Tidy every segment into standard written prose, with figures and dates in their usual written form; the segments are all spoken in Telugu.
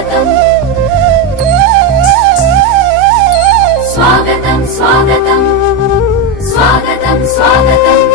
स्वागतं स्वागतं स्वागतं स्वागतं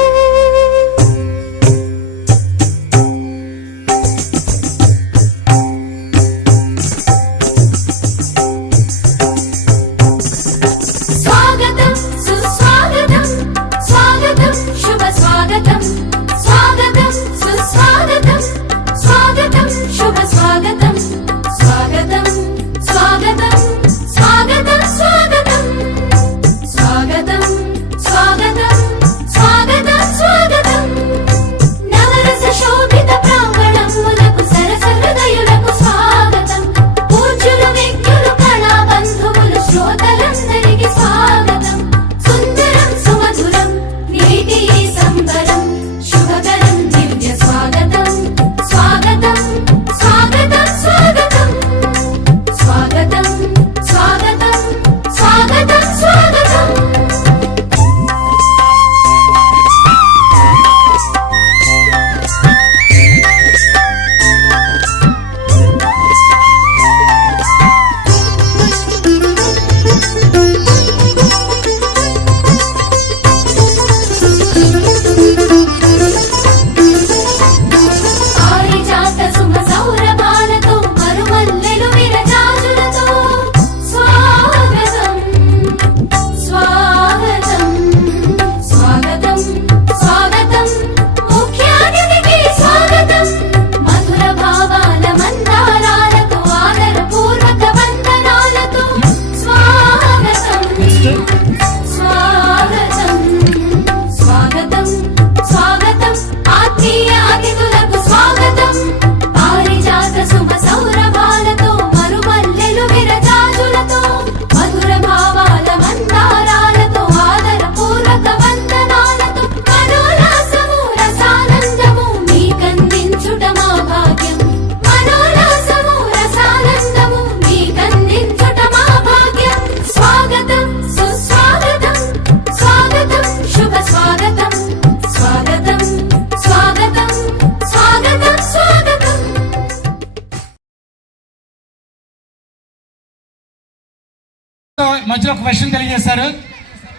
మధ్యలో ఒక క్వశ్చన్ తెలియజేశారు.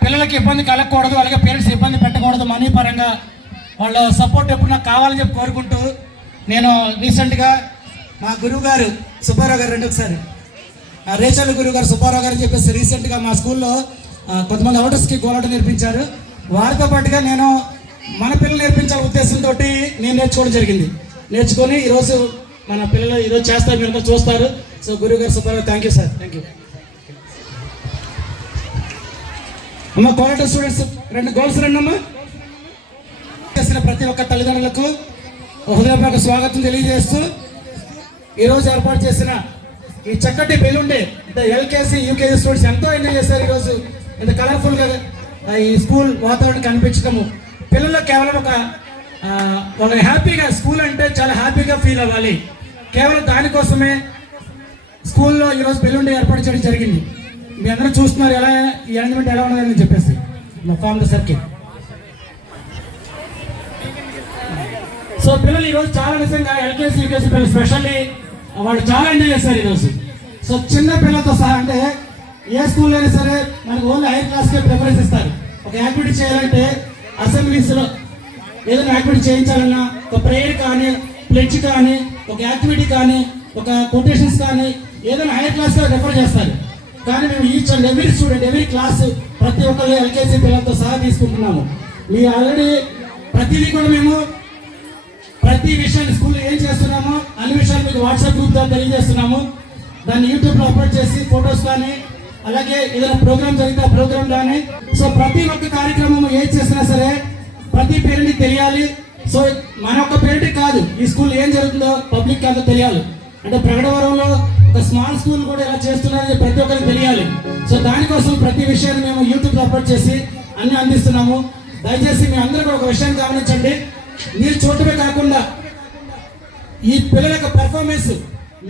పిల్లలకి ఇబ్బంది కలగకూడదు, అలాగే పేరెంట్స్ ఇబ్బంది పెట్టకూడదు, మనీ పరంగా వాళ్ళ సపోర్ట్ ఎప్పుడు నాకు కావాలని చెప్పి కోరుకుంటూ నేను రీసెంట్గా మా గురువు గారు సుబ్బారావు గారు ఒకసారి రేచల్ గురువు గారు సుబ్బారావు గారు చెప్పేసి రీసెంట్గా మా స్కూల్లో కొంతమంది అవుటర్స్కి గోలాట నేర్పించారు. వారితో పాటుగా నేను మన పిల్లలు నేర్పించాల ఉద్దేశంతో నేను నేర్చుకోవడం జరిగింది. నేర్చుకొని ఈరోజు మన పిల్లలు ఈరోజు చేస్తారు, మీరు చూస్తారు. సో గురువు గారు Subbarao, thank you sir, thank you. అమ్మ క్వాలిటీ స్టూడెంట్స్ 2 గోల్స్ రండమ్మా. చేసిన ప్రతి ఒక్క తల్లిదండ్రులకు హృదయపూర్వక స్వాగతం తెలియజేస్తూ ఈరోజు ఏర్పాటు చేసిన ఈ చక్కటి బెలూన్ ఎల్కేజీ యూకేజీ స్టూడెంట్స్ ఎంతో ఎంజాయ్ చేశారు. ఈరోజు ఇంత కలర్ఫుల్గా ఈ స్కూల్ వాతావరణం కనిపించడము పిల్లల్లో కేవలం ఒక వాళ్ళకి హ్యాపీగా, స్కూల్ అంటే చాలా హ్యాపీగా ఫీల్ అవ్వాలి, కేవలం దానికోసమే స్కూల్లో ఈరోజు బెలూన్ ఏర్పాటు చేయడం జరిగింది. మీ అందరూ చూస్తున్నారు ఎలా ఈ అరేంజ్మెంట్ ఎలా ఉన్నదని చెప్పేసి మా ఫామ్ ద సర్కిల్. సో పిల్లలు ఈరోజు చాలా నిజంగా ఎల్కేజీ యూకేజీ పిల్లలు స్పెషల్లీ వాళ్ళు చాలా ఎంజాయ్ చేస్తారు ఈరోజు. సో చిన్న పిల్లలతో సహా, అంటే ఏ స్కూల్లో అయినా సరే మనకు ఓన్లీ హైయర్ క్లాస్కే ప్రిఫరెన్స్ ఇస్తారు. ఒక యాక్టివిటీ చేయాలంటే అసెంబ్లీస్లో ఏదైనా యాక్టివిటీ చేయించాలన్నా ఒక ప్రేయర్ కానీ, ప్లెడ్జ్ కానీ, ఒక యాక్టివిటీ కానీ, ఒక కొటేషన్స్ కానీ ఏదైనా హైయర్ క్లాస్లో రెఫర్ చేస్తారు. కానీ మేము each and every student, every class ప్రతి ఒక్కరు ఎల్కేజీ పిల్లలతో సహా తీసుకుంటున్నాము. మీరు ఆల్రెడీ ప్రతిదీ కూడా మేము ప్రతి విషయాన్ని స్కూల్లో ఏం చేస్తున్నామో అన్ని విషయాలు మీకు వాట్సాప్ గ్రూప్ ద్వారా తెలియజేస్తున్నాము. దాన్ని యూట్యూబ్లో అప్లోడ్ చేసి ఫొటోస్ కానీ, అలాగే ఏదైనా ప్రోగ్రామ్ జరిగితే ఆ ప్రోగ్రామ్ కానీ, సో ప్రతి ఒక్క కార్యక్రమం ఏం చేసినా సరే ప్రతి పేరెంట్కి తెలియాలి. సో మన ఒక్క పేరెంట్కి కాదు, ఈ స్కూల్ ఏం జరుగుతుందో పబ్లిక్ కాదో తెలియాలి. అంటే ప్రకటవరంలో ఒక స్మాల్ స్కూల్ కూడా ఇలా చేస్తున్నారని ప్రతి ఒక్కరికి తెలియాలి. సో దానికోసం ప్రతి విషయాన్ని మేము యూట్యూబ్లో అప్లోడ్ చేసి అన్ని అందిస్తున్నాము. దయచేసి మీ అందరూ కూడా ఒక విషయాన్ని గమనించండి. మీరు చూడటమే కాకుండా ఈ పిల్లల యొక్క పెర్ఫార్మెన్స్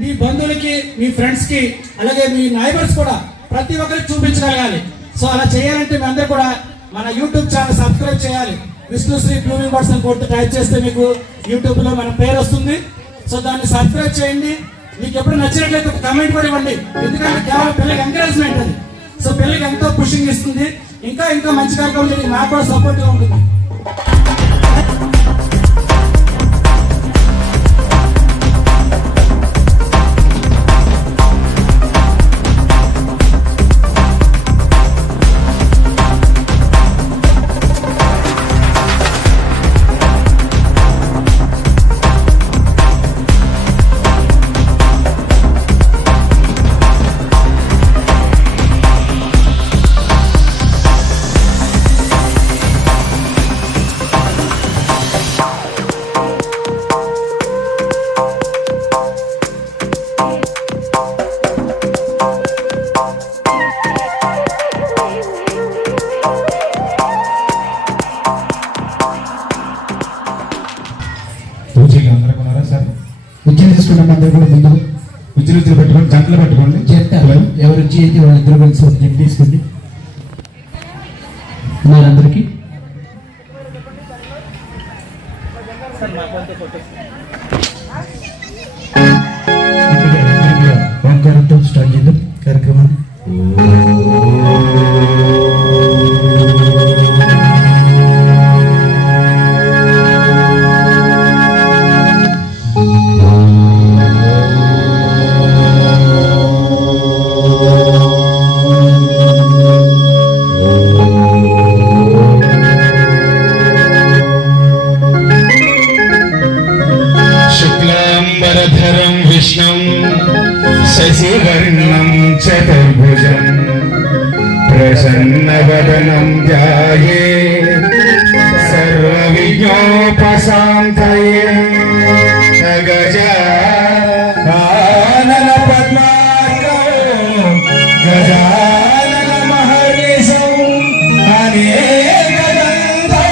మీ బంధువులకి, మీ ఫ్రెండ్స్కి, అలాగే మీ నైబర్స్ కూడా ప్రతి ఒక్కరికి చూపించగలగాలి. సో అలా చేయాలంటే మీ అందరూ కూడా మన యూట్యూబ్ ఛానల్ సబ్స్క్రైబ్ చేయాలి. విష్ణుశ్రీ బ్లూమింగ్ బర్డ్స్ అని కొట్టి టైప్ చేస్తే మీకు యూట్యూబ్లో మన పేరు వస్తుంది. సో దాన్ని సబ్స్క్రైబ్ చేయండి. మీకు ఎప్పుడు నచ్చినట్లయితే ఒక కమెంట్ కూడా ఇవ్వండి, ఎందుకంటే కేవలం పిల్లలకి ఎంకరేజ్మెంట్ అది. సో పిల్లలకి ఎంతో పుషింగ్ ఇస్తుంది, ఇంకా ఇంకా మంచి కార్యక్రమం జరిగి నాకు కూడా సపోర్ట్గా ఉంటుంది. ఉజ్జీలు తీసుకున్నాం అందరూ కూడా ముందు ఉజ్జీలు పెట్టుకోండి, గంటలు పెట్టుకోండి. చెప్తారు ఎవరు ఉజ్జి అయితే వాళ్ళిద్దరు కలిసి ఒక జంట తీసుకోండి. అందరికీ ఓంకారంతో స్టార్ట్ చేద్దాం కార్యక్రమాన్ని. శశివర్ణం చతుర్భుజం ప్రసన్నవదనం ధ్యాయే సర్వవిఘ్నోపశాంతయే గజానన పద్మార్కో గజానన మహర్నిశం అనేకదంతో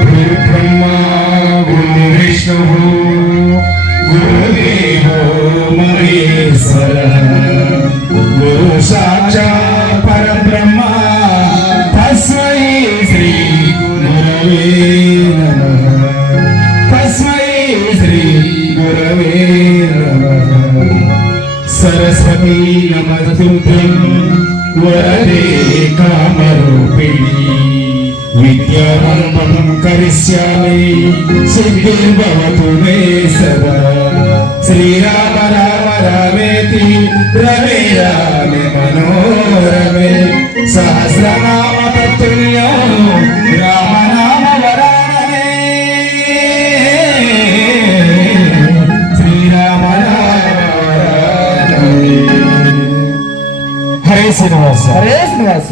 गुरुब्रह्मा गुरुविष्णुः गुरुदेवो महेश्वरः गुरु साक्षात् परब्रह्म तस्मै श्री गुरवे नमः तस्मै श्री गुरवे नमः सरस्वती नमस्तुभ्यं वरदे कामरूपिणी विद्यारम्भं करिष्यामि सिद्धिर्भवतु मे सदा श्रीराम राम रामेति रमे रामे मनोरमे सहस्रनाम तत्तुल्यं राम नाम वरानने श्रीराम राम वरानने हरे श्रीनिवास హరే శ్రీనివాస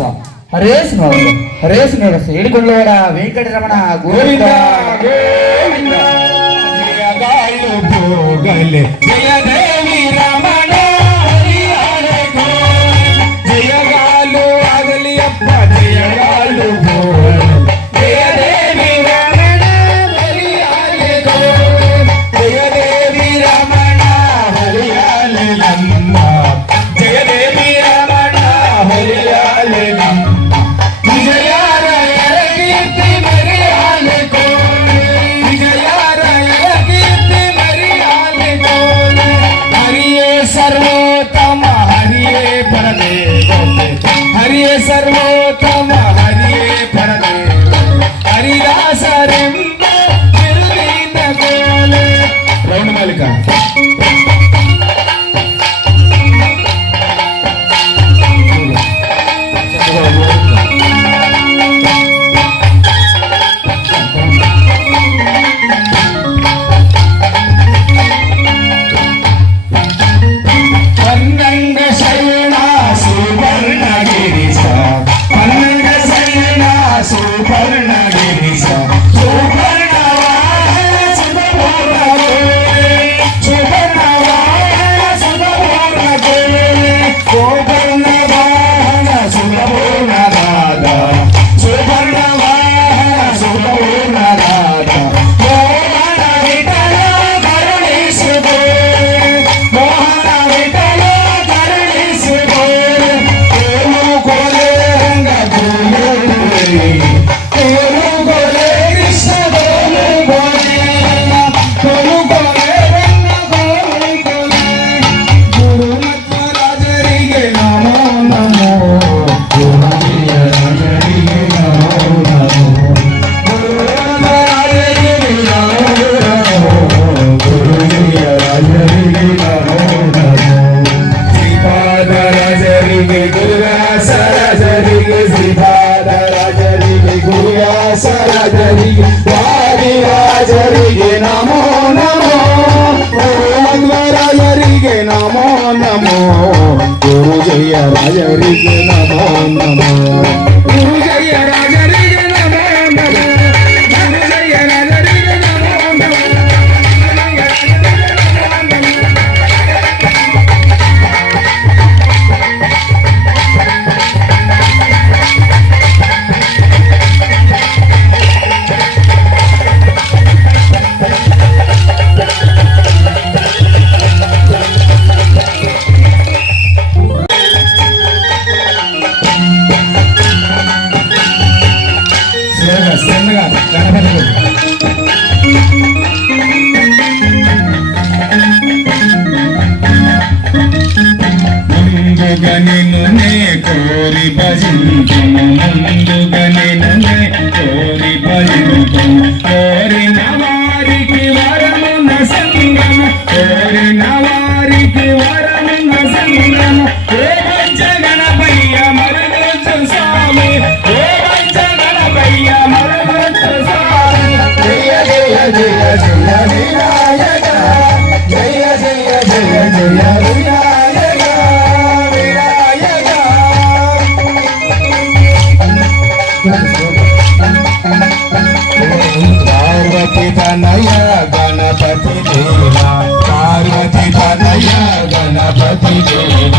హరే శ్రీనివాస హరే శ్రీనివాస ఏడుకొండలవాడ వెంకటరమణ గోవింద గోవింద జయగాళ్ళు పోగలే జయదేవి రమణ హరియాలే జయగాళ్ళు ఆగలి అప్ప జయగాళ్ళు పోగలే జయదేవి రమణ హరియాలే జయదేవి రమణ హరియాలే లమ్మ జయదేవి రమణ హరియాలే లమ్మ सर्वोत्तम हरिये परमे हरिदासरेंब बिरुदीन गोले रौंड मालिका పన్నగ శయనా సువర్ణగిరిశ పన్నగ నమో గురు జయ రాజరికి నమో నమో గురు జయ రాజరికి నమో నమో గురు జయ రాజరికి నమో నమో సన్నగా గణపతి ముందుగా నిన్ను నే కోరి భజించుము ముందుగా నిన్ను నే కోరి భజించుము కోరిన వారికి వరమున సంగము కోరిన వారికి వరమున సంగము ఓ పంచ గణపయ్య మరుగు స్వామి ఓ పంచ గణపయ్య మరుగు స్వామి జయ జయ జయ జయ వినాయక జయ జయ జయ జయ వినాయక వినాయక పార్వతి తనయ గణపతి దేవ పార్వతి తనయ గణపతి దేవ